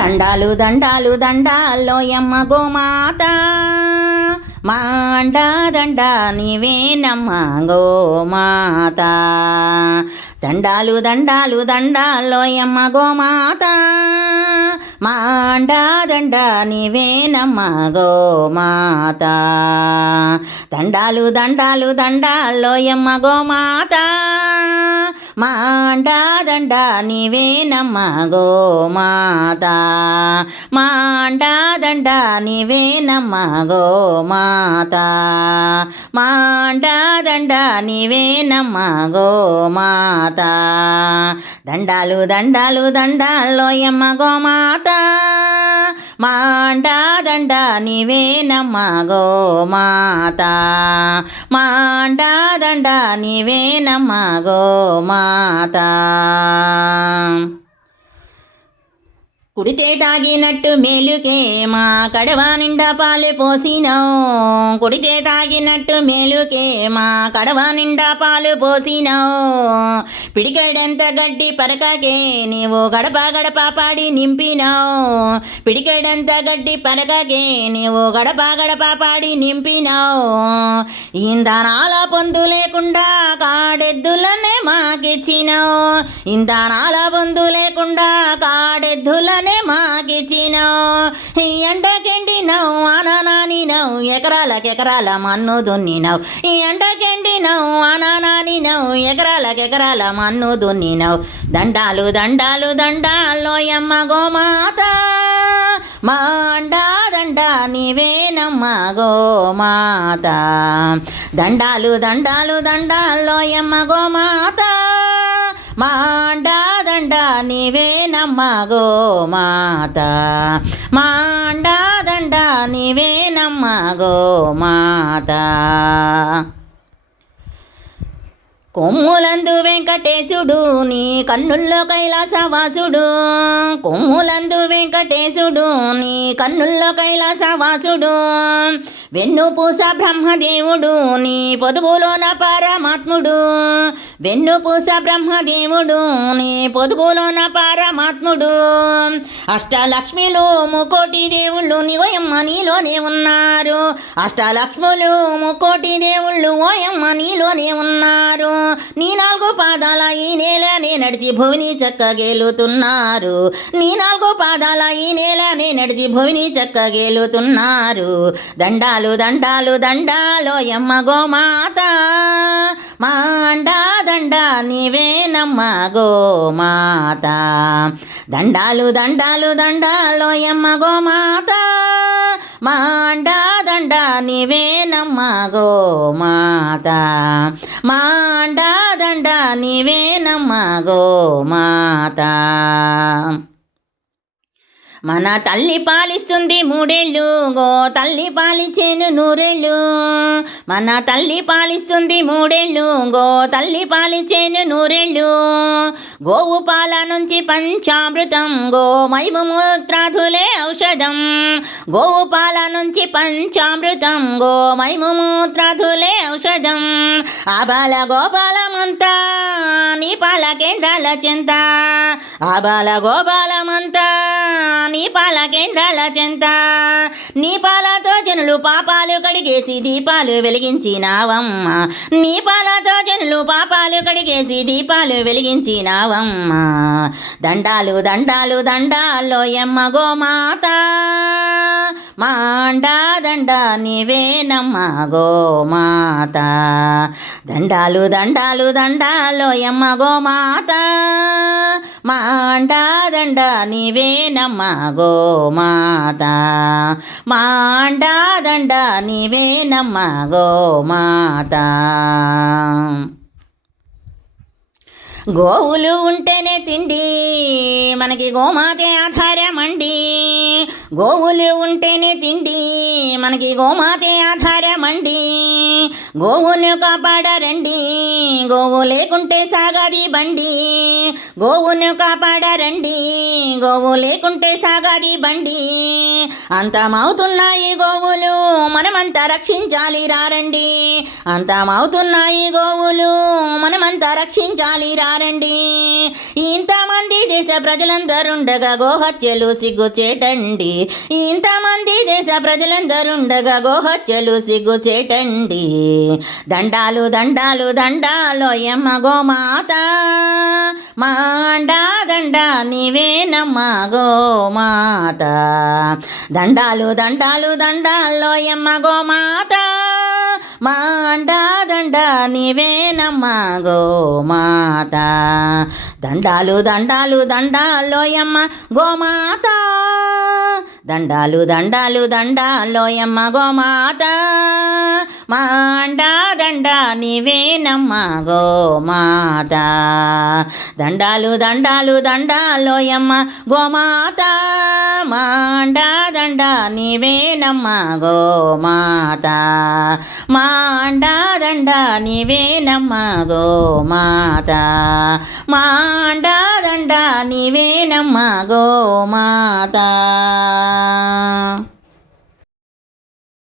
దండాలు దండాలు దండాలోయమ్మ గోమాత మా అండా దండ నీవేనమ్మ గోమాత. దండాలు దండాలు దండాలోయమ్మ గోమాత మా అండా దండ నీవేనమ్మ గోమాత. దండాలు దండాలు దండాలోయమ్మ గోమాత మా అండా దండ నీవేనమ్మ గోమాత. మా అండా దండ నీవేనమ్మ గోమాత. మా అండా దండ నీవేనమ్మ గోమాత. దండాలు దండాలు దండాలోయమ్మ గోమాత మా అండా దండ నీవేనమ్మ గోమాత. మా అండా దండ నీవేనమ్మ గోమాత. కుడితే తాగినట్టు మేలుకే మా కడవ నిండా పాలు పోసినావు. కుడితే తాగినట్టు మేలుకే మా కడవ నిండా పాలు పోసినావు. పిడికెడంత గడ్డి పరకకే నీవు గడప గడప పాడి నింపినావు. పిడికెడంత గడ్డి పరకకే నీవు గడప గడప పాడి నింపినావు. ఇంధనాల పొందు లేకుండా కాడెద్దులనే మాకిచ్చినావు. ఇంధనాల పొందు లేకుండా కాడెద్దులనే మాకిచ్చినావు. ఈ ఎండకెండినావు ఆనానానినావు ఎకరాల మన్ను దున్నినావు. ఈ ఎండకెండినావు ఆనానానినావు ఎకరాల మన్ను దున్నినావు. దండాలు దండాలు దండాలోయమ్మ గోమాత మా అండా దండ నీవేనమ్మ గోమాత. దండాలు దండాలు దండాలోయమ్మ గోమాత మా అండా దండ నీవేనమ్మ గోమాత. మా అండా దండ నీవేనమ్మ గోమాత. కొమ్ములందు వెంకటేశుడు నీ కన్నుల్లో కైలాసవాసుడు. కొమ్ములందు వెంకటేశుడు నీ కన్నుల్లో కైలాసవాసుడు. వెన్నుపూస బ్రహ్మదేవుడు నీ పొదుగులోన పరమాత్ముడు. వెన్నుపూస బ్రహ్మదేవుడు నీ పొదుగులోన పరమాత్ముడు. అష్టలక్ష్మిలు ముకోటి దేవుళ్ళు ఓయమ్మ నీలోనే ఉన్నారు. అష్టలక్ష్ములు ముకోటి దేవుళ్ళు ఓయమ్మ నీలోనే ఉన్నారు. నీ నాలుగు పాదాల ఈ నేలనే నడిచి భూమిని చక్కగేలుతున్నారు. నీ నాలుగు పాదాల ఈ నేలనే నడిచి భూమిని చక్కగేలుతున్నారు. దండాలు దండాలు దండాలోయమ్మ గోమాత మా అండా దండ నీవేనమ్మ గోమాత. దండాలు దండాలు దండాలోయమ్మ గోమాత మా అండా దండ నీవేనమ్మ గోమాత. మా అండా దండ నీవేనమ్మ గోమాత. మన తల్లి పాలిస్తుంది మూడేళ్ళు గో తల్లి పాలిచ్చేను నూరేళ్ళు. మన తల్లి పాలిస్తుంది మూడేళ్ళు గో తల్లి పాలిచ్చేను నూరేళ్ళు. గోవు పాల నుంచి పంచామృతం గో మైమూత్రాధులే ఔషధం. గోవు పాల నుంచి పంచామృతం గో మైమూత్రాధులే ఔషధం. ఆబాల గోపాలమంతా నీ పాల కేంద్రాల చెంత. ఆబాల గోపాలమంతా నీ పాల కేంద్రాల చెంత. నీ పాలతో జనులు పాపాలు కడిగేసి దీపాలు వెలిగించినావమ్మ. నీ పాలతో జనులు పాపాలు కడిగేసి దీపాలు వెలిగించినావమ్మ. దండాలు దండాలు దండాలోయమ్మ గోమాత మా అండా దండ నీవేనమ్మ గోమాత. దండాలు దండాలు దండాలోయమ్మ గోమాత మా అండా దండ నీవేనమ్మ గోమాత. మా అండా దండ నీవేనమ్మ గోమాత. గోవులు ఉంటేనే తిండి మనకి గోమాతే ఆధారమండి. గోవులు ఉంటేనే తిండి మనకి గోమాతే ఆధారమండి. గోవును కాపాడరండి గోవు లేకుంటే సాగది బండి. గోవును కాపాడరండి గోవు లేకుంటే సాగది బండి. అంతమవుతున్నాయి గోవులు మనమంతా రక్షించాలి రారండి. అంతమవుతున్నాయి గోవులు మనమంతా రక్షించాలి రారండి. ఇంతమంది ఇంతమంది దేశ ప్రజలందరుండగా గోహత్యలు సిగ్గుచేటండి. ఇంతమంది దేశ ప్రజలందరుండగా గోహత్యలు సిగ్గుచేటండి. దండాలు దండాలు దండాలోయమ్మ గోమాత, మా అండా దండ నీవేనమ్మ గోమాత. దండాలు దండాలు దండాలోయమ్మ గోమాత, మా అండా దండ నీవేనమ్మ గోమాత. దండాలు దండాలు దండాలోయమ్మ గోమాత, దండాలు దండాలు దండాలోయమ్మ గోమాత, మా అండా దండ నీవేనమ్మ గోమాత. దండాలు దండాలు దండాలోయమ్మ గోమాత, మా అండా దండ నీవేనమ్మ గోమాత. మా అండా దండ నీవేనమ్మ గోమాత, మా అండా దండ నీవేనమ్మ గోమాత.